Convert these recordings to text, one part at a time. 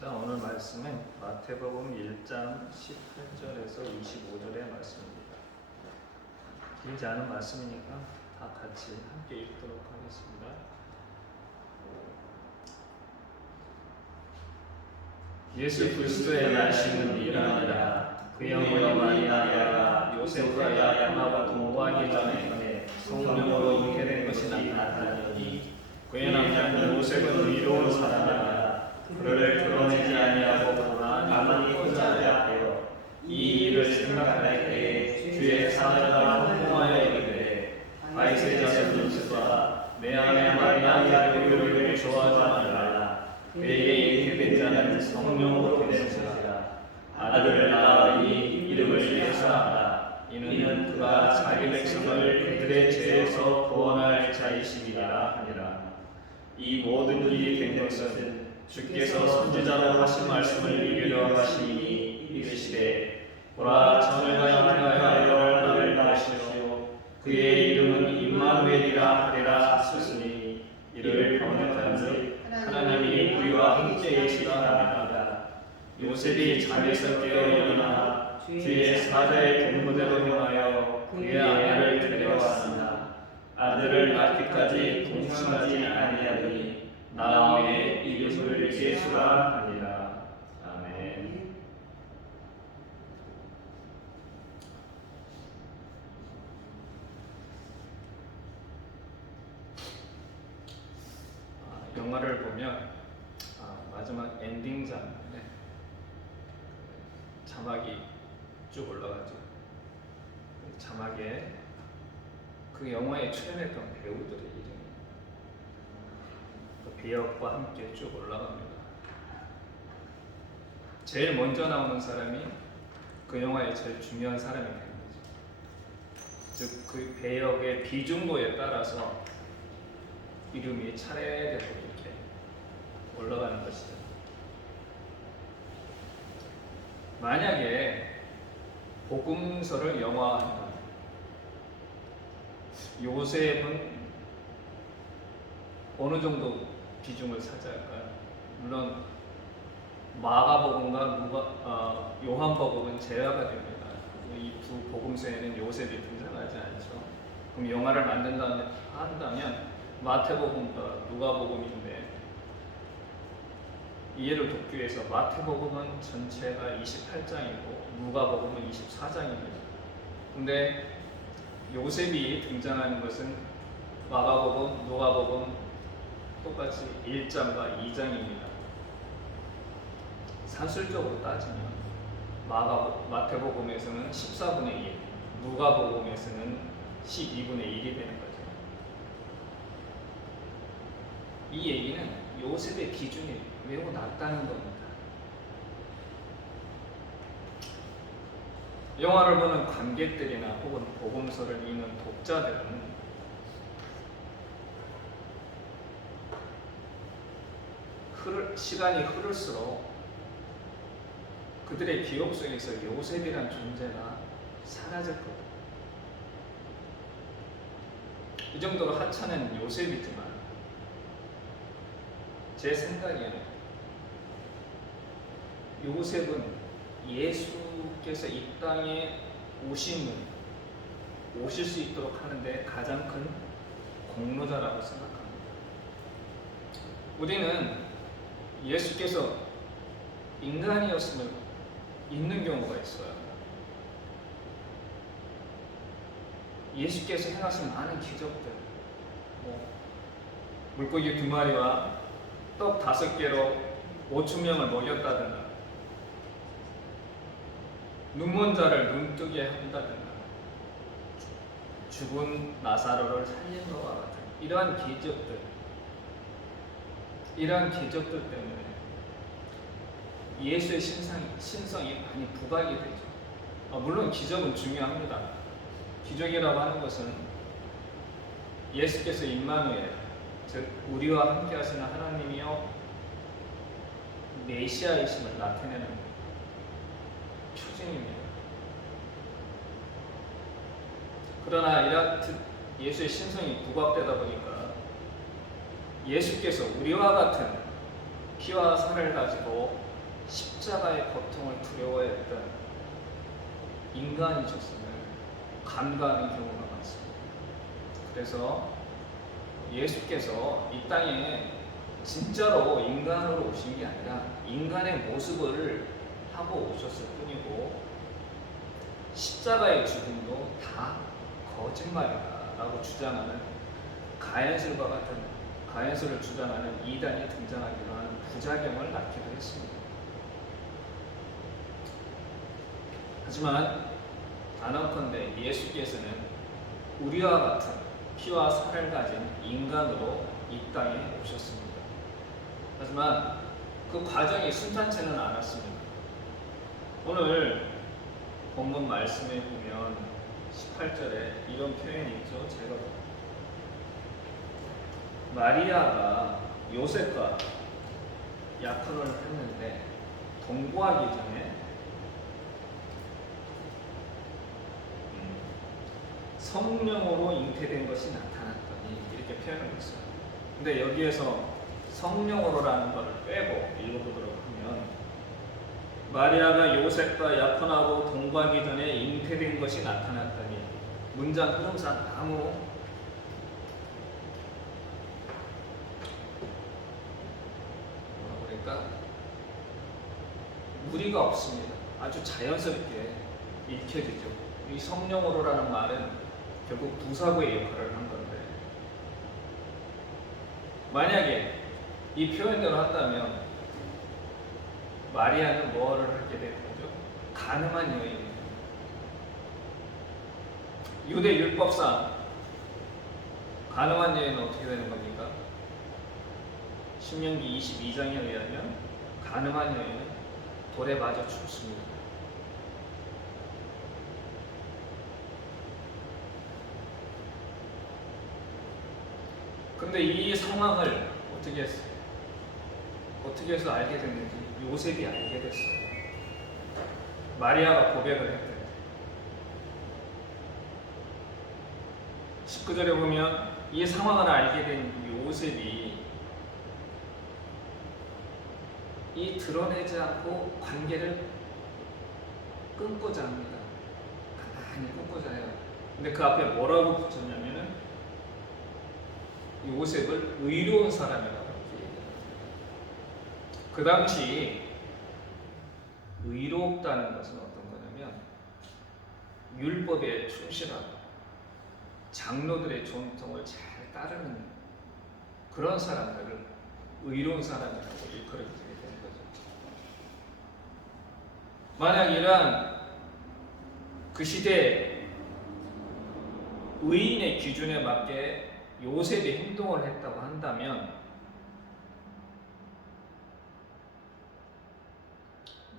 하겠습니다. 오늘 말씀은 마태복음 1장 18절에서 25절의 말씀입니다. 길지 않은 말씀이니까 다 같이 함께 읽도록 하겠습니다. 예수 그리스도의 날씨는 이러하니라. 그 영혼이 마리아가 요셉과 야곱하고 동거하기 전에 성령으로 잉태된 것이 나타나니 그의 남편 요셉은 의로운 사람이라. 그를 드러내지 아니하고 가만히 혼자 되었대요. 이 일을 생각할 때에 주의 사자가 헌공하여 이르되 바리새자 눈치가 내 안에 마리아의 교류를 좋아하지 말라. 그에게 잉태된 자는 성령으로 된 것이라. 아들을 낳으니 이름을 예수라. 이는 그가 자기 백성을 그들의 죄에서 구원할 자이시니라 하니라. 이 모든 일이 된 것은 주께서 선지자로 하신 말씀을 이루려 하시니 이르시되 보라 저를 하여 너를 낳으시오. 그의 이름은 임마누엘이라 하리라 하셨으니 이를 번역한즉 하나님이 우리와 함께 계시다 하리라. 요셉이 잠에서 깨어 일어나 주의 사자의 분부대로 행하여 그의 아내를 데려왔으나 아들을 낳기까지 동침하지 아니하더니 나음의 이름을 예수라 하니라. 아멘. 영화를 보면 마지막 엔딩 장면에 자막이 쭉 올라가죠. 자막에 그 영화에 출연했던 배우들의 이름이 비역과 함께 쭉 올라갑니다. 제일 먼저 나오는 사람이 그 영화의 제일 중요한 사람이 되는 거죠. 즉 그 배역의 비중고에 따라서 이름이 차례대로 이렇게 올라가는 것이죠. 만약에 복음서를 영화화한다, 요셉은 어느 정도 비중을 차지할까요? 물론 마가복음과 요한복음은 제외가 됩니다. 이 두 복음서에는 요셉이 등장하지 않죠. 그럼 영화를 한다면 마태복음과 누가복음인데, 이해를 돕기 위해서 마태복음은 전체가 28장이고 누가복음은 24장입니다. 근데 요셉이 등장하는 것은 마가복음, 누가복음 똑같이 1장과 2장입니다. 산술적으로 따지면 마태복음에서는 14분의 1, 누가복음에서는 12분의 1이 되는 거죠. 이 얘기는 요셉의 비중이 매우 낮다는 겁니다. 영화를 보는 관객들이나 혹은 복음서를 읽는 독자들은 시간이 흐를수록 그들의 기억 속에서 요셉이란 존재가 사라질 거예요. 이 정도로 하찮은 요셉이지만 제 생각에는 요셉은 예수께서 이 땅에 오실 수 있도록 하는데 가장 큰 공로자라고 생각합니다. 우리는 예수께서 인간이었음을 잊는 경우가 있어요. 예수께서 행하신 많은 기적들, 물고기 2마리와 떡 5개로 5,000명을 먹였다든가, 눈먼 자를 눈뜨게 한다든가, 죽은 나사로를 살린 것과 같은 이러한 기적들 때문에 예수의 신성이 많이 부각이 되죠. 물론 기적은 중요합니다. 기적이라고 하는 것은 예수께서 임마누엘, 즉 우리와 함께 하시는 하나님이여 메시아이심을 나타내는 표징입니다. 그러나 이렇듯 예수의 신성이 부각되다 보니까 예수께서 우리와 같은 피와 살을 가지고 십자가의 고통을 두려워했던 인간이셨음을 간과하는 경우가 많습니다. 그래서 예수께서 이 땅에 진짜로 인간으로 오신 게 아니라 인간의 모습을 하고 오셨을 뿐이고 십자가의 죽음도 다 거짓말이다라고 주장하는 가연설과 같은 가연설을 주장하는 이단이 등장하기도 하는 부작용을 낳기도 했습니다. 하지만 단언컨대 예수께서는 우리와 같은 피와 살을 가진 인간으로 이 땅에 오셨습니다. 하지만 그 과정이 순탄치는 않았습니다. 오늘 본문 말씀에 보면 18절에 이런 표현이 있죠. 제가 마리아가 요셉과 약혼을 했는데 동거하기 전에 성령으로 잉태된 것이 나타났더니 이렇게 표현을 했어요. 근데 여기에서 성령으로라는 것을 빼고 읽어보도록 하면 마리아가 요셉과 약혼하고 동거하기 전에 잉태된 것이 나타났더니 문장 흐름상 아무 그러니까 무리가 없습니다. 아주 자연스럽게 읽혀지죠. 이 성령으로라는 말은 결국 부사구의 역할을 한 건데 만약에 이 표현대로 한다면 마리아는 뭐를 하게 되는 거죠? 가늠한 여인입니다. 유대 율법상 가늠한 여인은 어떻게 되는 겁니까? 신명기 22장에 의하면 가늠한 여인은 돌에 맞아 죽습니다. 근데 이 상황을 어떻게 해서 알게 됐는지 요셉이 알게 됐어요. 마리아가 고백을 했대요. 19절에 보면 이 상황을 알게 된 요셉이 이 드러내지 않고 관계를 끊고자 합니다. 가만히 끊고자 해요. 근데 그 앞에 뭐라고 붙였냐면은 요셉을 의로운 사람이라고 얘기합니다. 그 당시 의롭다는 것은 어떤 거냐면 율법에 충실하고 장로들의 전통을 잘 따르는 그런 사람들을 의로운 사람이라고 일컬어지게 되는 거죠. 만약 이러한 그 시대 의인의 기준에 맞게 요셉이 행동을 했다고 한다면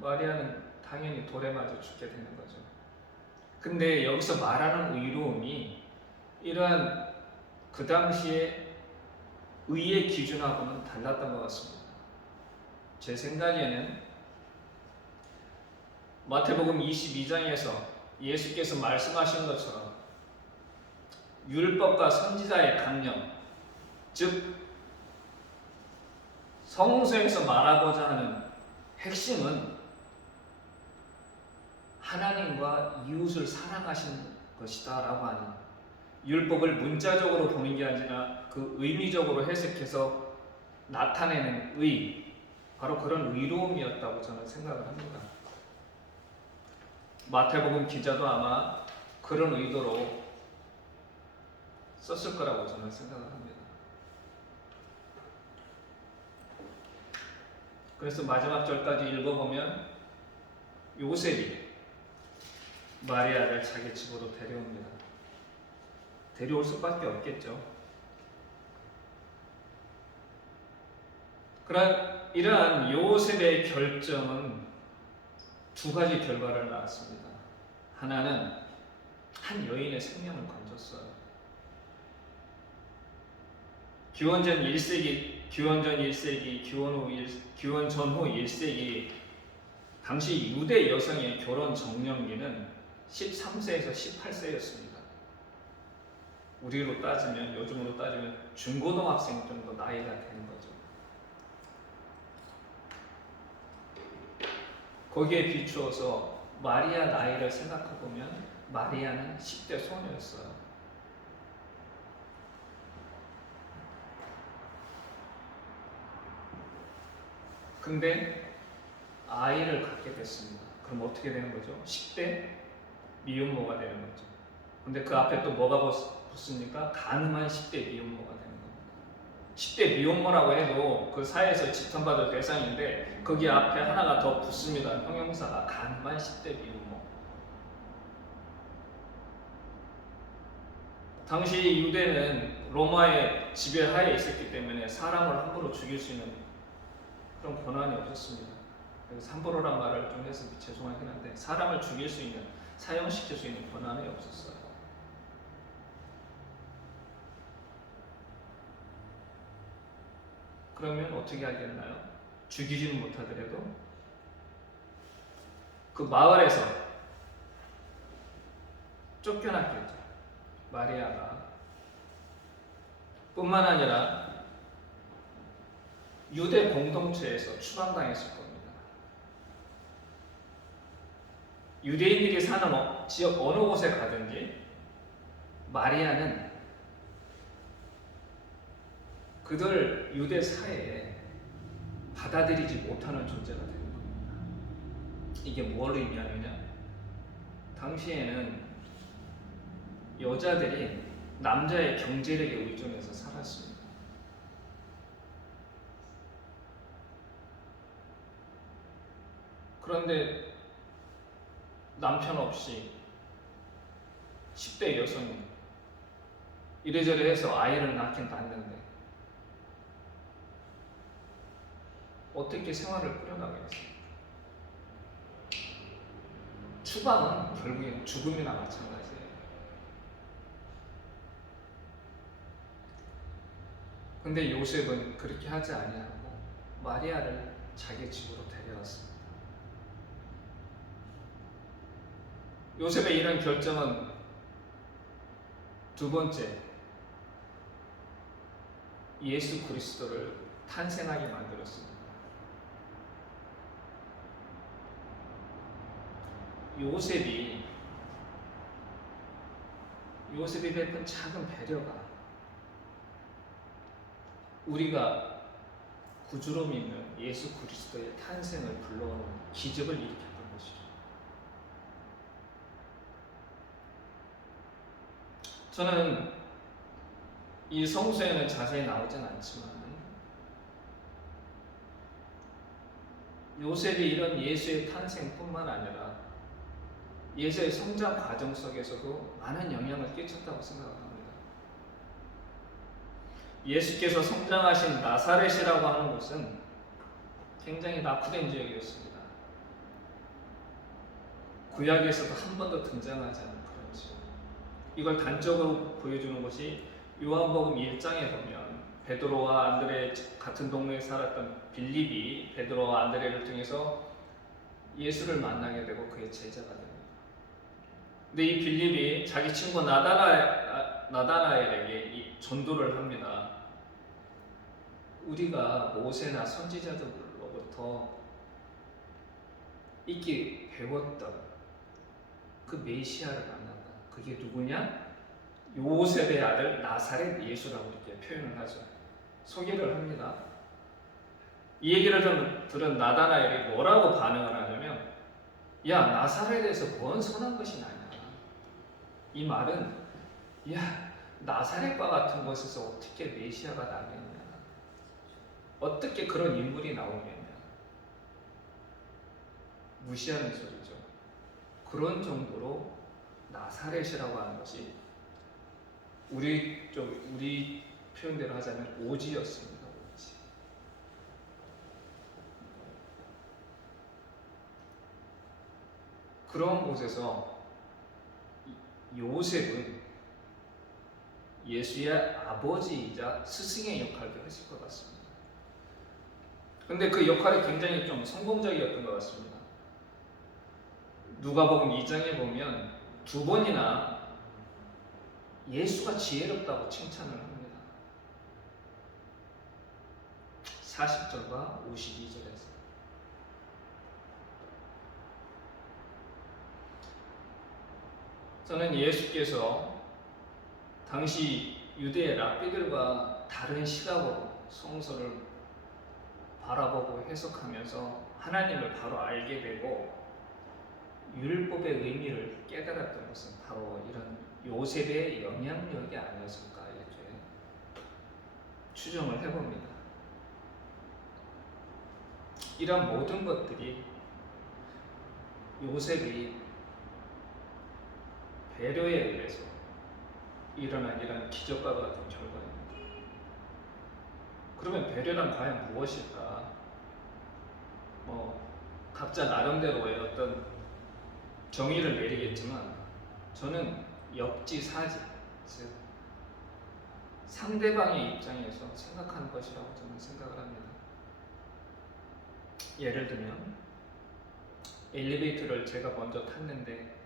마리아는 당연히 돌에 맞아 죽게 되는 거죠. 근데 여기서 말하는 의로움이 이러한 그 당시에 의의 기준하고는 달랐던 것 같습니다. 제 생각에는 마태복음 22장에서 예수께서 말씀하신 것처럼 율법과 선지자의 강령, 즉 성서에서 말하고자 하는 핵심은 하나님과 이웃을 사랑하신 것이다 라고 하는 율법을 문자적으로 보는 게 아니라 그 의미적으로 해석해서 나타내는 의, 바로 그런 의로움이었다고 저는 생각을 합니다. 마태복음 기자도 아마 그런 의도로 썼을 거라고 저는 생각을 합니다. 그래서 마지막 절까지 읽어보면 요셉이 마리아를 자기 집으로 데려옵니다. 데려올 수밖에 없겠죠. 그러나 이러한 요셉의 결정은 두 가지 결과를 낳았습니다. 하나는 한 여인의 생명을 건졌어요. 기원전 1세기, 기원 전후 1세기 당시 유대 여성의 결혼 적령기는 13세에서 18세였습니다. 우리로 따지면, 요즘으로 따지면 중고등학생 정도 나이가 되는 거죠. 거기에 비추어서 마리아 나이를 생각해 보면 마리아는 10대 소녀였어요. 근데 아이를 갖게 됐습니다. 그럼 어떻게 되는 거죠? 10대 미혼모가 되는 거죠. 근데 그 앞에 또 뭐가 붙습니까? 가늠한 10대 미혼모가 되는 겁니다. 10대 미혼모라고 해도 그 사회에서 지탄받을 대상인데 거기 앞에 하나가 더 붙습니다. 형용사가 가늠한 10대 미혼모. 당시 유대는 로마의 지배하에 있었기 때문에 사람을 함부로 죽일 수 있는 그런 권한이 없었습니다. 그래서 함부로란 말을 좀 해서 죄송하긴 한데 사람을 죽일 수 있는, 사형시킬 수 있는 권한이 없었어요. 그러면 어떻게 하겠나요? 죽이지는 못하더라도 그 마을에서 쫓겨났겠죠. 마리아가 뿐만 아니라 유대 공동체에서 추방당했을 겁니다. 유대인들이 사는 지역 어느 곳에 가든지 마리아는 그들 유대 사회에 받아들이지 못하는 존재가 되는 겁니다. 이게 뭘 의미하느냐? 당시에는 여자들이 남자의 경제력에 의존해서 살았습니다. 그런데 남편 없이 10대 여성이 이래저래 해서 아이를 낳긴 낳는데 어떻게 생활을 꾸려나가겠습니까? 추방은 결국엔 죽음이나 마찬가지예요. 근데 요셉은 그렇게 하지 아니하고 마리아를 자기 집으로 데려왔습니다. 요셉의 이런 결정은 두 번째, 예수 그리스도를 탄생하게 만들었습니다. 요셉이 베푼 작은 배려가 우리가 구주로 믿는 예수 그리스도의 탄생을 불러오는 기적을 일으켰던 것이죠. 저는 이 성서에는 자세히 나오진 않지만 요셉이 이런 예수의 탄생뿐만 아니라 예수의 성장 과정 속에서도 많은 영향을 끼쳤다고 생각합니다. 예수께서 성장하신 나사렛이라고 하는 곳은 굉장히 낙후된 지역이었습니다. 구약에서도 한 번도 등장하지 않은 그런 지역. 이걸 단적으로 보여주는 것이 요한복음 1장에 보면 베드로와 안드레 같은 동네에 살았던 빌립이 베드로와 안드레를 통해서 예수를 만나게 되고 그의 제자가 됩니다. 근데 이 빌립이 자기 친구 나다나엘에게 전도를 합니다. 우리가 모세나 선지자들로부터 익히 배웠던 그 메시아를 만난다. 그게 누구냐? 요셉의 아들 나사렛 예수라고 이렇게 표현을 하죠. 소개를 합니다. 이 얘기를 들은 나다나엘이 뭐라고 반응을 하냐면, 야, 나사렛에서 뭔 선한 것이 나냐. 이 말은, 야, 나사렛과 같은 곳에서 어떻게 메시아가 나겠냐. 어떻게 그런 인물이 나오겠냐. 무시하는 소리죠. 그런 정도로 나사렛이라고 하는 것이 우리 표현대로 하자면 오지였습니다. 오지. 그런 곳에서 요셉은 예수의 아버지이자 스승의 역할도 했을 것 같습니다. 근데 그 역할이 굉장히 좀 성공적이었던 것 같습니다. 누가복음 2장에 보면 두 번이나 예수가 지혜롭다고 칭찬을 합니다. 40절과 52절에서 저는 예수께서 당시 유대의 랍비들과 다른 시각으로 성서를 바라보고 해석하면서 하나님을 바로 알게 되고 율법의 의미를 깨달았던 것은 바로 이런 요셉의 영향력이 아니었을까 이렇게 추정을 해봅니다. 이런 모든 것들이 요셉이 배려에 의해서 일어난 이런 기적과 같은 결과입니다. 그러면 배려란 과연 무엇일까? 각자 나름대로의 어떤 정의를 내리겠지만 저는 역지사지, 즉 상대방의 입장에서 생각하는 것이라고 저는 생각을 합니다. 예를 들면 엘리베이터를 제가 먼저 탔는데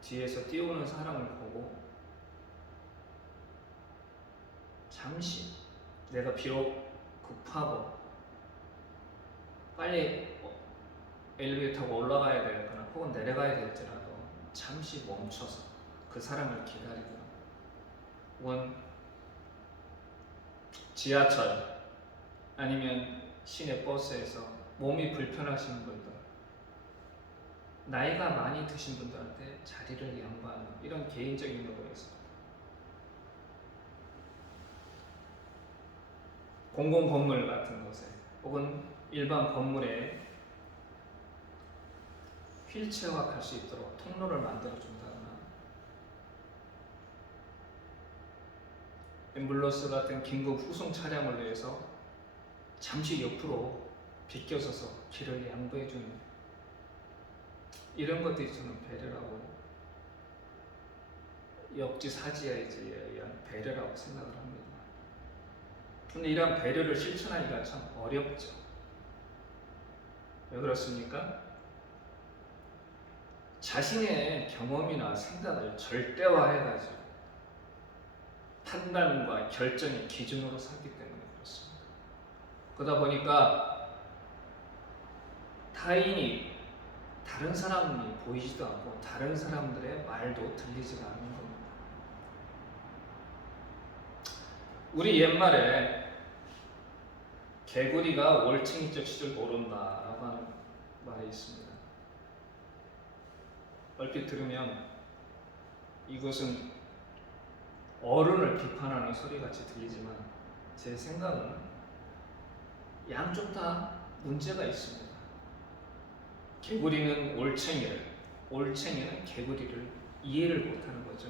뒤에서 뛰어오는 사람을 보고 잠시 내가 비록 급하고 빨리 엘리베이터 타고 올라가야 되거나 혹은 내려가야 될지라도 잠시 멈춰서 그 사람을 기다리거나 혹은 지하철 아니면 시내 버스에서 몸이 불편하신 분들, 나이가 많이 드신 분들한테 자리를 양보하는 이런 개인적인 요구가 있습니다. 공공 건물 같은 곳에 혹은 일반 건물에 휠체어가 갈 수 있도록 통로를 만들어 준다거나 앰뷸런스 같은 긴급 후송 차량을 위해서 잠시 옆으로 비껴서서 길을 양보해 주는 이런 것들이 저는 배려라고 역지사지에 의한 배려라고 생각을 합니다. 근데 이런 배려를 실천하기가 참 어렵죠. 왜 그렇습니까? 자신의 경험이나 생각을 절대화해가지고 판단과 결정의 기준으로 삼기 때문에 그렇습니다. 그러다 보니까 타인이 다른 사람이 보이지도 않고 다른 사람들의 말도 들리지가 않는 겁니다. 우리 옛말에 개구리가 올챙이적 시절 모른다라고 하는 말이 있습니다. 얼핏 들으면 이것은 어른을 비판하는 소리같이 들리지만 제 생각은 양쪽 다 문제가 있습니다. 개구리는 올챙이를, 올챙이는 개구리를 이해를 못하는 거죠.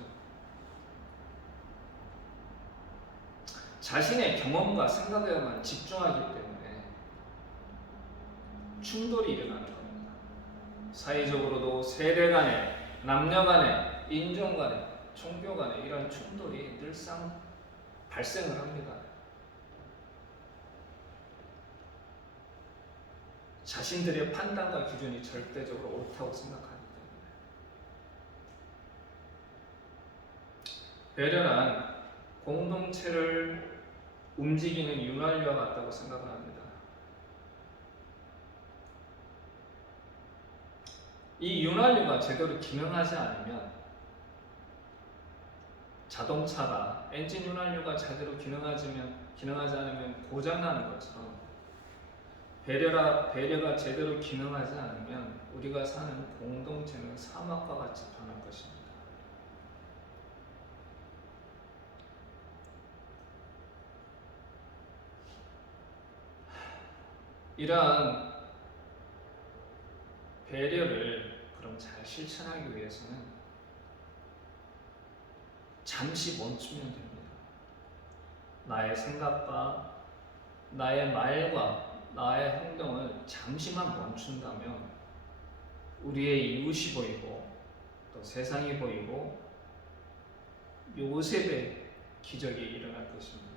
자신의 경험과 생각에만 집중하기 때문에 충돌이 일어나는 겁니다. 사회적으로도 세대 간에, 남녀 간에, 인종 간에, 종교 간에 이런 충돌이 늘상 발생을 합니다. 자신들의 판단과 기준이 절대적으로 옳다고 생각하기 때문에 배려란 공동체를 움직이는 윤활유와 같다고 생각을 합니다. 이 윤활유가 제대로 기능하지 않으면 자동차가 엔진 윤활유가 제대로 기능하지 않으면 고장나는 것처럼 배려가 제대로 기능하지 않으면 우리가 사는 공동체는 사막과 같이 변할 것입니다. 이러한 배려를 그럼 잘 실천하기 위해서는 잠시 멈추면 됩니다. 나의 생각과 나의 말과 나의 행동을 잠시만 멈춘다면 우리의 이웃이 보이고 또 세상이 보이고 요셉의 기적이 일어날 것입니다.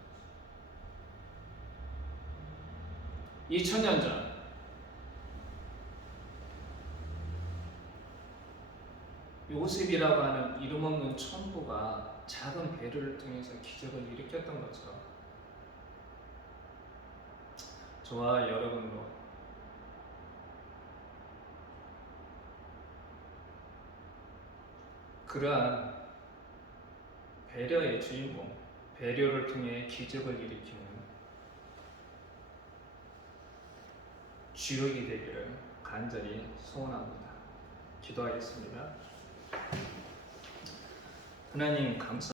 2000년 전 요셉이라고 하는 이름 없는 천부가 작은 배려를 통해서 기적을 일으켰던 것처럼 저와 여러분도 그러한 배려의 주인공, 배려를 통해 기적을 일으키는 주역이 되기를 간절히 소원합니다. 기도하겠습니다. 하나님 감사.